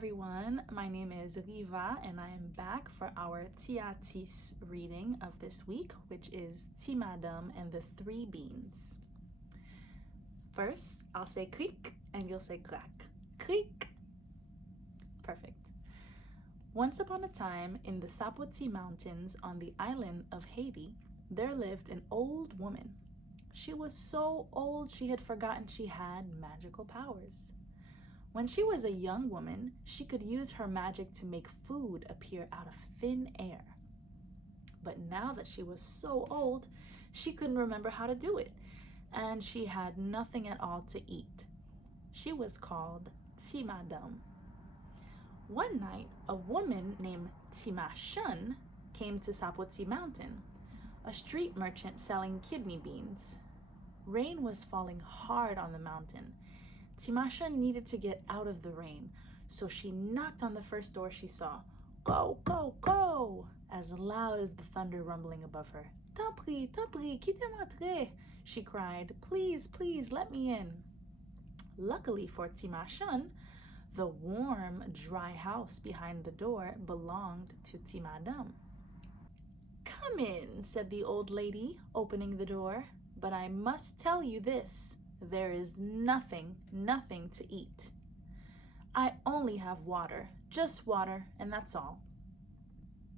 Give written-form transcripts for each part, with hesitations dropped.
everyone, my name is Riva and I am back for our Ti Atis reading of this week, which is Ti Madanm and the Three Beans. First, I'll say Krik and you'll say Krak. Krik. Perfect. Once upon a time in the Sapoti Mountains on the island of Haiti, there lived an old woman. She was so old she had forgotten she had magical powers. When she was a young woman, she could use her magic to make food appear out of thin air. But now that she was so old, she couldn't remember how to do it, and she had nothing at all to eat. She was called Ti Madanm. One night, a woman named Ti came to Sapoti Mountain, a street merchant selling kidney beans. Rain was falling hard on the mountain. Ti needed to get out of the rain, so she knocked on the first door she saw. Go, go, go! As loud as the thunder rumbling above her. Tant pis, quittez m'entrer! She cried. Please, please, let me in. Luckily for Ti the warm, dry house behind the door belonged to Ti Madanm. Come in, said the old lady, opening the door, but I must tell you this. There is nothing to eat. I only have water, just water, and that's all.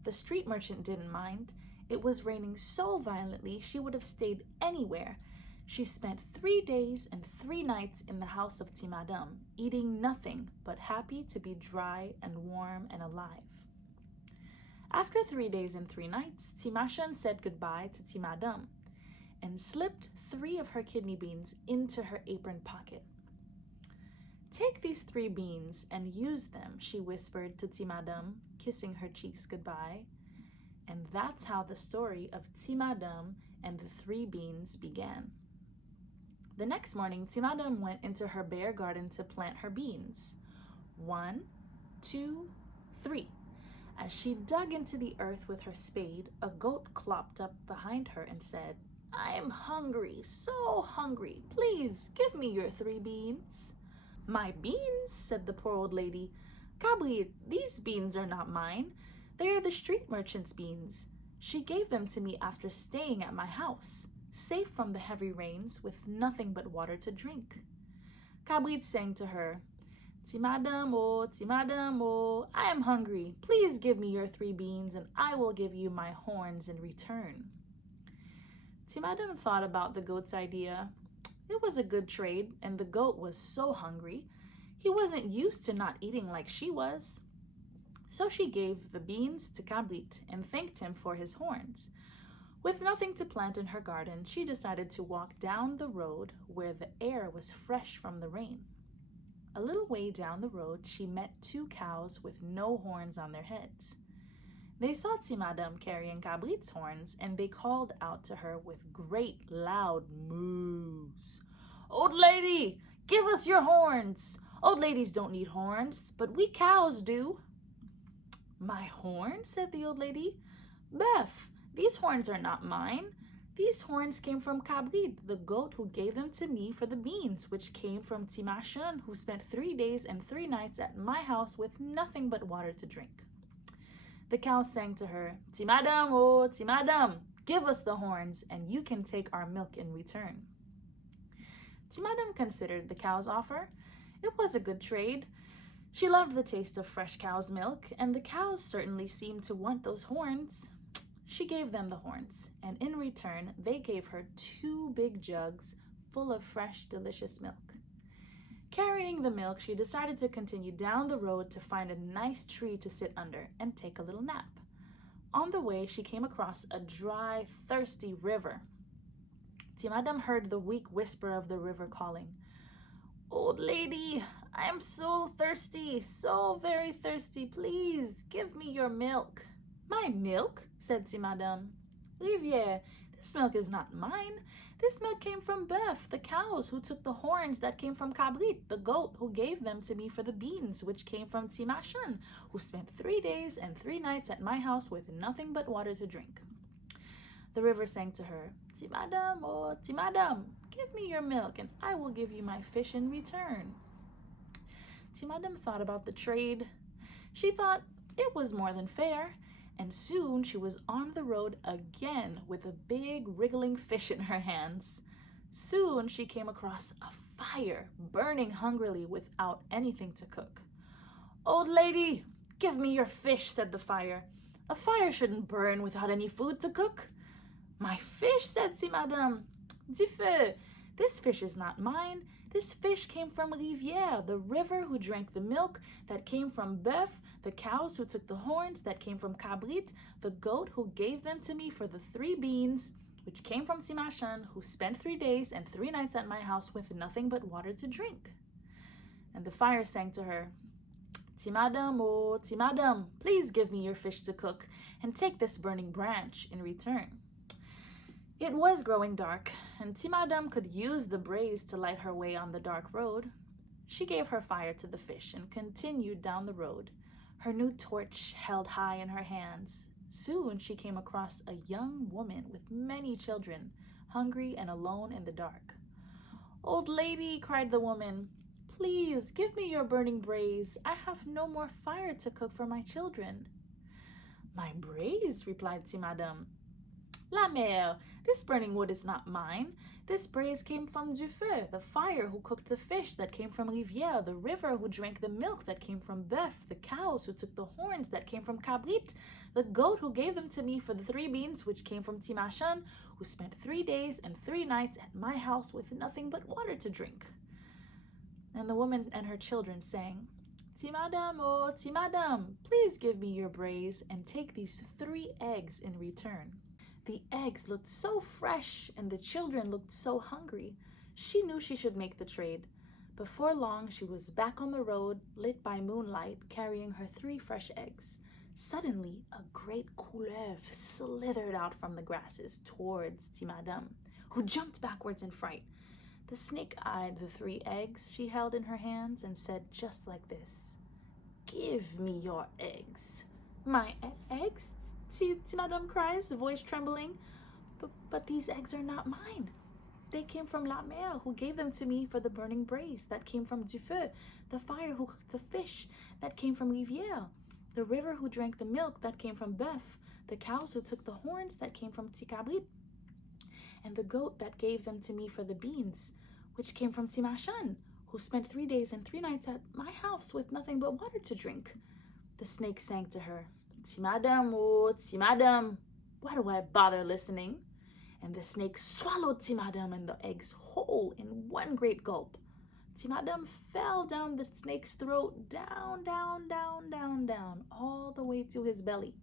The street merchant didn't mind. It was raining so violently she would have stayed anywhere. She spent 3 days and 3 nights in the house of Ti Madanm, eating nothing but happy to be dry and warm and alive. After 3 days and 3 nights, Ti said goodbye to Ti Madanm and slipped 3 of her kidney beans into her apron pocket. Take these 3 beans and use them, she whispered to Ti Madanm, kissing her cheeks goodbye. And that's how the story of Ti Madanm and the 3 beans began. The next morning, Ti Madanm went into her bare garden to plant her beans. 1, 2, 3. As she dug into the earth with her spade, a goat clopped up behind her and said, I am hungry, so hungry. Please give me your 3 beans. My beans, said the poor old lady. Cabri, these beans are not mine. They are the street merchant's beans. She gave them to me after staying at my house, safe from the heavy rains with nothing but water to drink. Cabri sang to her, Ti Madanm, oh, I am hungry. Please give me your 3 beans and I will give you my horns in return. Ti Madanm thought about the goat's idea. It was a good trade, and the goat was so hungry. He wasn't used to not eating like she was. So she gave the beans to Cabrit and thanked him for his horns. With nothing to plant in her garden, she decided to walk down the road where the air was fresh from the rain. A little way down the road, she met 2 cows with no horns on their heads. They saw Ti Madanm carrying Cabrit's horns, and they called out to her with great loud moos. Old lady, give us your horns. Old ladies don't need horns, but we cows do. My horns, said the old lady. Beth, these horns are not mine. These horns came from Cabrit, the goat who gave them to me for the beans, which came from Ti who spent 3 days and 3 nights at my house with nothing but water to drink. The cow sang to her, Ti Madanm, oh, Ti Madanm, give us the horns and you can take our milk in return. Ti Madanm considered the cow's offer. It was a good trade. She loved the taste of fresh cow's milk, and the cows certainly seemed to want those horns. She gave them the horns, and in return, they gave her 2 big jugs full of fresh, delicious milk. Carrying the milk, she decided to continue down the road to find a nice tree to sit under and take a little nap. On the way, she came across a dry, thirsty river. Ti Madanm heard the weak whisper of the river calling, Old lady, I am so thirsty, so very thirsty. Please give me your milk. My milk, said Ti Madanm. Rivière, this milk is not mine. This milk came from Beth, the cows who took the horns that came from Cabrit, the goat who gave them to me for the beans, which came from Ti who spent 3 days and 3 nights at my house with nothing but water to drink. The river sang to her, Ti Madanm, oh, Ti Madanm, give me your milk and I will give you my fish in return. Ti Madanm thought about the trade. She thought it was more than fair, and soon she was on the road again with a big wriggling fish in her hands. Soon she came across a fire burning hungrily without anything to cook. "Old lady, give me your fish," said the fire. "A fire shouldn't burn without any food to cook." "My fish," said Ti Madanm. "Du feu, this fish is not mine. This fish came from Rivière, the river who drank the milk that came from Bœuf, the cows who took the horns that came from Cabrit, the goat who gave them to me for the 3 beans, which came from Ti Machan, who spent 3 days and 3 nights at my house with nothing but water to drink." And the fire sang to her, "Ti Madanm, oh, Ti Madanm, please give me your fish to cook and take this burning branch in return." It was growing dark, and Ti Madanm could use the braise to light her way on the dark road. She gave her fire to the fish and continued down the road, her new torch held high in her hands. Soon she came across a young woman with many children, hungry and alone in the dark. "Old lady," cried the woman, "please give me your burning braise. I have no more fire to cook for my children." "My braise?" replied Ti Madanm. "La mère, this burning wood is not mine. This braise came from Du Feu, the fire who cooked the fish that came from Rivière, the river who drank the milk that came from Bœuf, the cows who took the horns that came from Cabrit, the goat who gave them to me for the 3 beans which came from Ti Machan, who spent 3 days and 3 nights at my house with nothing but water to drink." And the woman and her children sang, "Ti Madanm, oh, Ti Madanm, please give me your braise and take these 3 eggs in return." The eggs looked so fresh and the children looked so hungry. She knew she should make the trade. Before long, she was back on the road, lit by moonlight, carrying her 3 fresh eggs. Suddenly, a great couleuvre slithered out from the grasses towards Ti Madanm, who jumped backwards in fright. The snake eyed the 3 eggs she held in her hands and said just like this, "Give me your eggs." "My eggs?" Ti Madanm cries, voice trembling. But these eggs are not mine. They came from La Mère, who gave them to me for the burning braise that came from Du Feu, the fire who cooked the fish that came from Rivière, the river who drank the milk that came from Bœuf, the cows who took the horns that came from Ti Cabrit, and the goat that gave them to me for the beans, which came from Ti Machan, who spent 3 days and 3 nights at my house with nothing but water to drink." The snake sang to her, "Ti Madanm, oh, Ti Madanm, why do I bother listening?" And the snake swallowed Ti Madanm and the eggs whole in one great gulp. Ti Madanm fell down the snake's throat, down, down, down, down, down, all the way to his belly.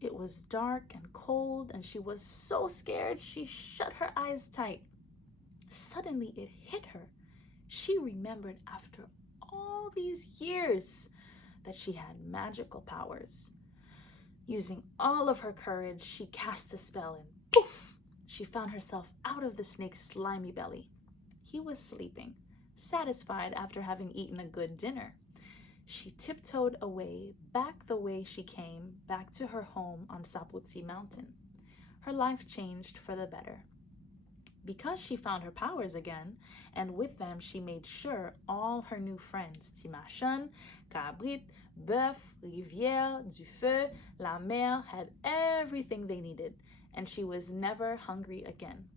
It was dark and cold, and she was so scared she shut her eyes tight. Suddenly it hit her. She remembered after all these years that she had magical powers. Using all of her courage, she cast a spell and poof! She found herself out of the snake's slimy belly. He was sleeping, satisfied after having eaten a good dinner. She tiptoed away, back the way she came, back to her home on Saputsi Mountain. Her life changed for the better. Because she found her powers again, and with them she made sure all her new friends, Ti Machan, Cabrit, Bœuf, Rivière, Du Feu, La Mère, had everything they needed, and she was never hungry again.